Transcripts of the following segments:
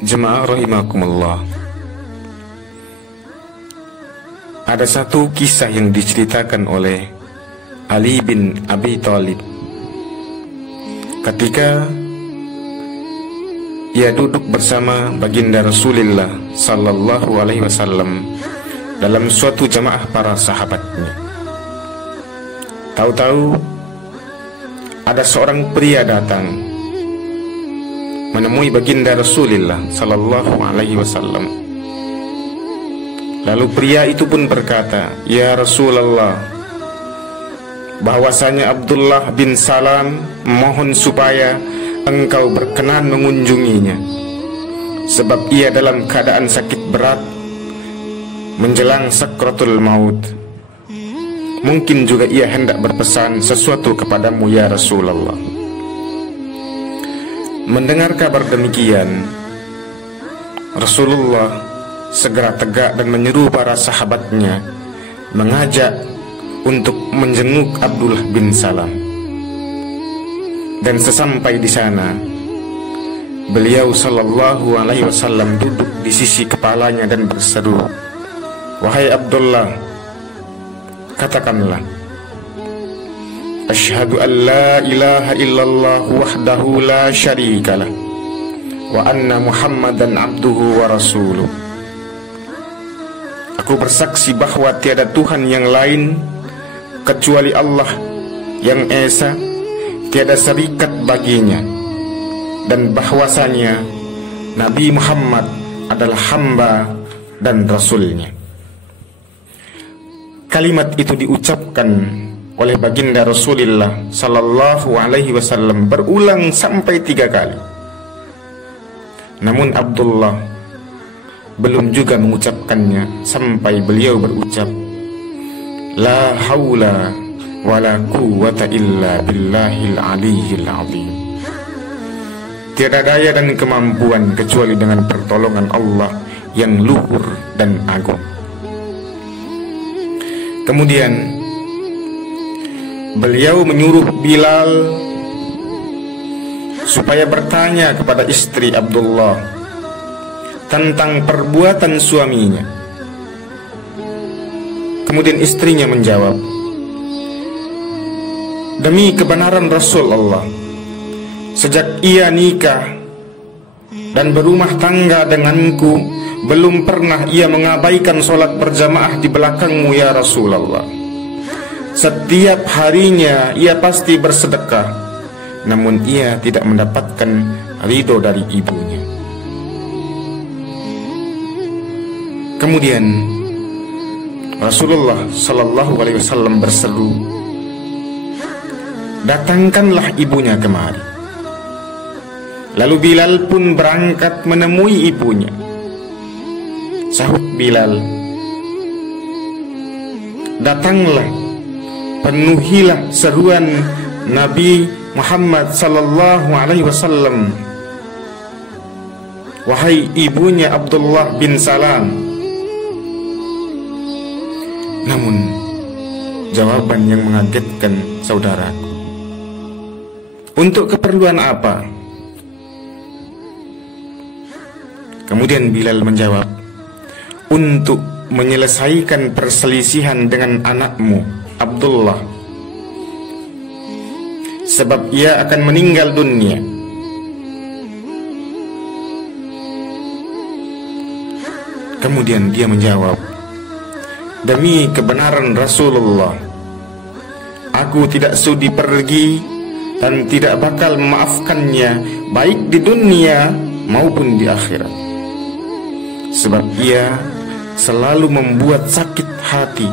Jemaah rahimakumullah, ada satu kisah yang diceritakan oleh Ali bin Abi Thalib ketika ia duduk bersama baginda Rasulullah sallallahu alaihi wasallam dalam suatu jamaah para sahabatnya. Tahu-tahu ada seorang pria datang menemui baginda Rasulullah sallallahu alaihi wasallam. Lalu pria itu pun berkata, "Ya Rasulullah, bahwasanya Abdullah bin Salam mohon supaya engkau berkenan mengunjunginya, sebab ia dalam keadaan sakit berat menjelang sakratul maut. Mungkin juga ia hendak berpesan sesuatu kepadamu ya Rasulullah." Mendengar kabar demikian, Rasulullah segera tegak dan menyeru para sahabatnya mengajak untuk menjenguk Abdullah bin Salam. Dan sesampai di sana, beliau sallallahu alaihi wasallam duduk di sisi kepalanya dan berseru, "Wahai Abdullah, katakanlah, asyhadu an la ilaha illallah wahdahu la syarikalah wa anna Muhammadan abduhu wa rasuluh." Aku bersaksi bahwa tiada Tuhan yang lain kecuali Allah yang Esa, tiada serikat baginya, dan bahwasanya Nabi Muhammad adalah hamba dan rasulnya. Kalimat itu diucapkan oleh baginda Rasulullah sallallahu alaihi wasallam berulang sampai 3 kali. Namun Abdullah belum juga mengucapkannya sampai beliau berucap, "La haula wa la quwwata illa billahil aliyyil azim." Tiada daya dan kemampuan kecuali dengan pertolongan Allah yang luhur dan agung. Kemudian beliau menyuruh Bilal supaya bertanya kepada istri Abdullah tentang perbuatan suaminya. Kemudian istrinya menjawab, "Demi kebenaran Rasulullah, sejak ia nikah dan berumah tangga denganku, belum pernah ia mengabaikan sholat berjamaah di belakangmu ya Rasulullah. Setiap harinya ia pasti bersedekah, namun ia tidak mendapatkan ridho dari ibunya." Kemudian Rasulullah sallallahu alaihi wasallam berseru, "Datangkanlah ibunya kemari." Lalu Bilal pun berangkat menemui ibunya. Sahut Bilal, "Datanglah, penuhilah seruan Nabi Muhammad sallallahu alaihi wasallam, wahai ibunya Abdullah bin Salam." Namun jawaban yang mengagetkan saudaraku. Untuk keperluan apa? Kemudian Bilal menjawab, "Untuk menyelesaikan perselisihan dengan anakmu Abdullah, sebab ia akan meninggal dunia." Kemudian dia menjawab, "Demi kebenaran Rasulullah, aku tidak sudi pergi dan tidak bakal memaafkannya baik di dunia maupun di akhirat, sebab ia selalu membuat sakit hati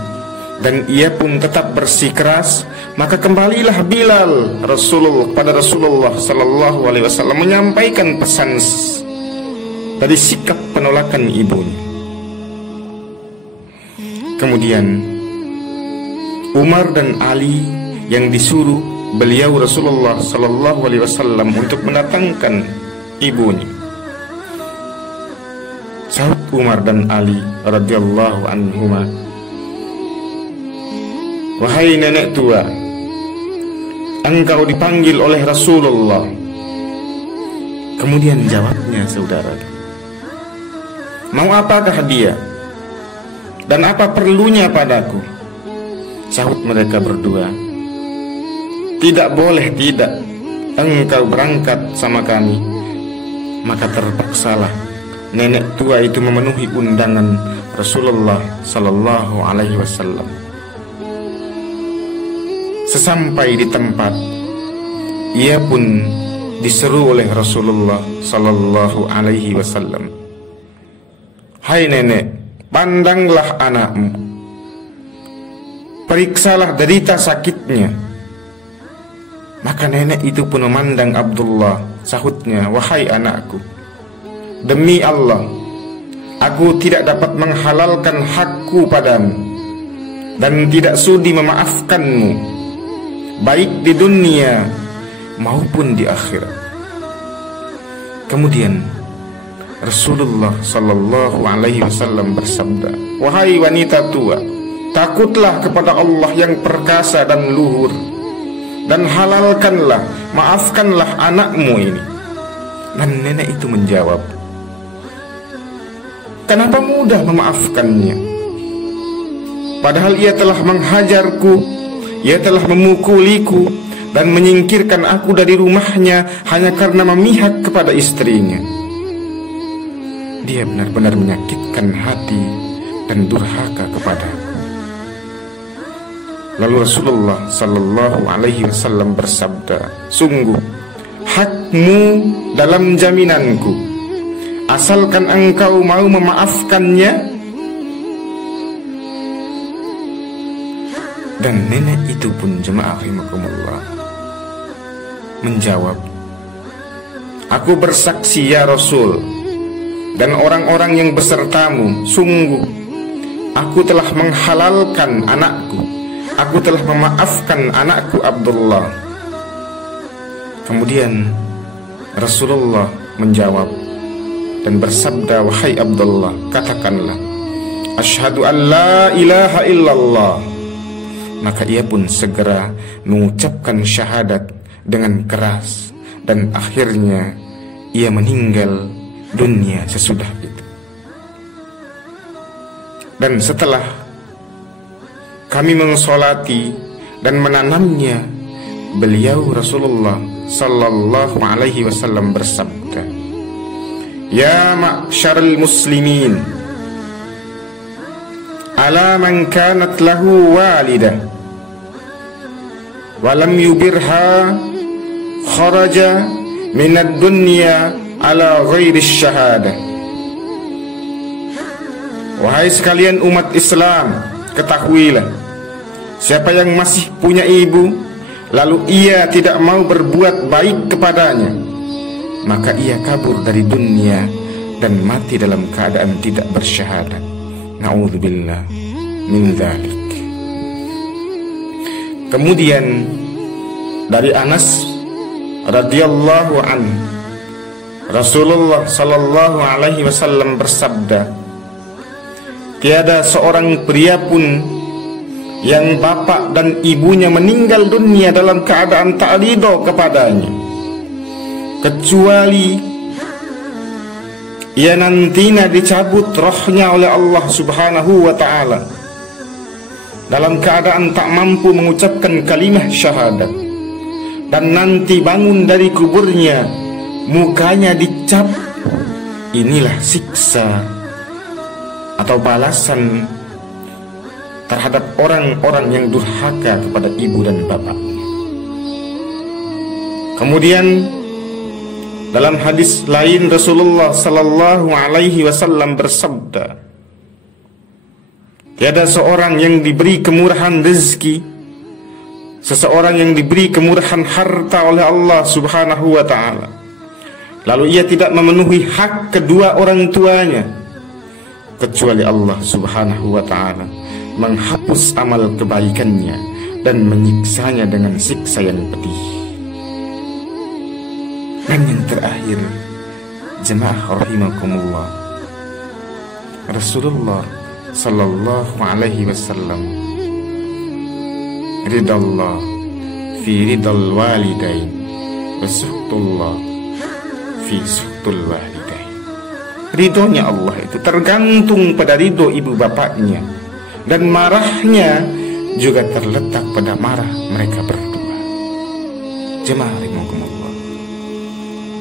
dan ia pun tetap bersikeras." Maka kembalilah Bilal kepada Rasulullah sallallahu alaihi wasallam menyampaikan pesan dari sikap penolakan ibunya. Kemudian Umar dan Ali yang disuruh beliau Rasulullah sallallahu alaihi wasallam untuk mendatangkan ibunya. Sahut Umar dan Ali radhiyallahu anhuma, "Wahai nenek tua, engkau dipanggil oleh Rasulullah." Kemudian jawabnya saudara, Mau apakah dia? Dan apa perlunya padaku? Sahut mereka berdua, tidak boleh, tidak. Engkau berangkat sama kami. Maka terpaksalah nenek tua itu memenuhi undangan Rasulullah Sallallahu Alaihi Wasallam. Sesampai di tempat, ia pun diseru oleh Rasulullah Sallallahu Alaihi Wasallam. Hai nenek, pandanglah anakmu, periksalah derita sakitnya. Maka nenek itu pun memandang Abdullah. Sahutnya, wahai anakku, demi Allah, aku tidak dapat menghalalkan hakku padamu dan tidak sudi memaafkanmu, baik di dunia maupun di akhirat. Kemudian Rasulullah Sallallahu Alaihi Wasallam bersabda, wahai wanita tua, takutlah kepada Allah yang perkasa dan luhur, dan halalkanlah, maafkanlah anakmu ini. Dan nenek itu menjawab, kenapa mudah memaafkannya? Padahal ia telah menghajarku, ia telah memukuliku dan menyingkirkan aku dari rumahnya hanya karena memihak kepada istrinya. Dia benar-benar menyakitkan hati dan durhaka kepadaku. Lalu Rasulullah Sallallahu Alaihi Wasallam bersabda, sungguh hakmu dalam jaminanku, asalkan engkau mau memaafkannya. Dan nenek itu pun, jemaah rahimakumullah, menjawab, aku bersaksi ya Rasul dan orang-orang yang besertamu, sungguh aku telah menghalalkan anakku, aku telah memaafkan anakku Abdullah. Kemudian Rasulullah menjawab dan bersabda, wahai Abdullah, katakanlah, asyhadu an la ilaha illallah. Maka ia pun segera mengucapkan syahadat dengan keras, dan akhirnya ia meninggal dunia sesudah itu. Dan setelah kami mensolati dan menanamnya, beliau Rasulullah Sallallahu Alaihi Wasallam bersabda, ya ma'syarul muslimin, ala man kanat lahu walidah walam yubirha kharaja minad dunya ala ghairi syahadah. Wahai sekalian umat Islam, ketahuilah, siapa yang masih punya ibu lalu ia tidak mau berbuat baik kepadanya, maka ia kabur dari dunia dan mati dalam keadaan tidak bersyahadat. Na'udzubillah min dzalik. Kemudian dari Anas radhiyallahu anhu, Rasulullah Sallallahu Alaihi Wasallam bersabda, tiada seorang pria pun yang bapak dan ibunya meninggal dunia dalam keadaan tak ridho kepadanya, kecuali ia nantinya dicabut rohnya oleh Allah Subhanahu wa ta'ala dalam keadaan tak mampu mengucapkan kalimah syahadat, dan nanti bangun dari kuburnya mukanya dicap. Inilah siksa atau balasan terhadap orang-orang yang durhaka kepada ibu dan bapaknya. Kemudian dalam hadis lain Rasulullah Sallallahu Alaihi Wasallam bersabda, tiada seorang yang diberi kemurahan rezeki, seseorang yang diberi kemurahan harta oleh Allah Subhanahu wa ta'ala, lalu ia tidak memenuhi hak kedua orang tuanya, kecuali Allah Subhanahu wa ta'ala menghapus amal kebaikannya dan menyiksanya dengan siksa yang pedih. Dan yang terakhir, jemaah rahimakumullah, Rasulullah Sallallahu Alaihi Wasallam, ridallah fi ridal walidain wa suhtullah fi suhtul walidain. ridhonya Allah itu tergantung pada ridho ibu bapaknya, dan marahnya juga terletak pada marah mereka berdua. Jemaah rahimakumullah,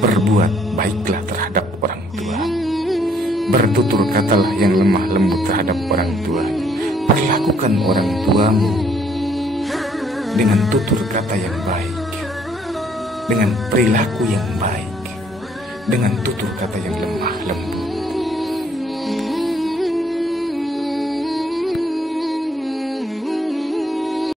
berbuat baiklah terhadap orang tua, bertutur katalah yang lemah lembut terhadap orang tua, perlakukan orang tuamu dengan tutur kata yang baik, dengan perilaku yang baik, dengan tutur kata yang lemah lembut.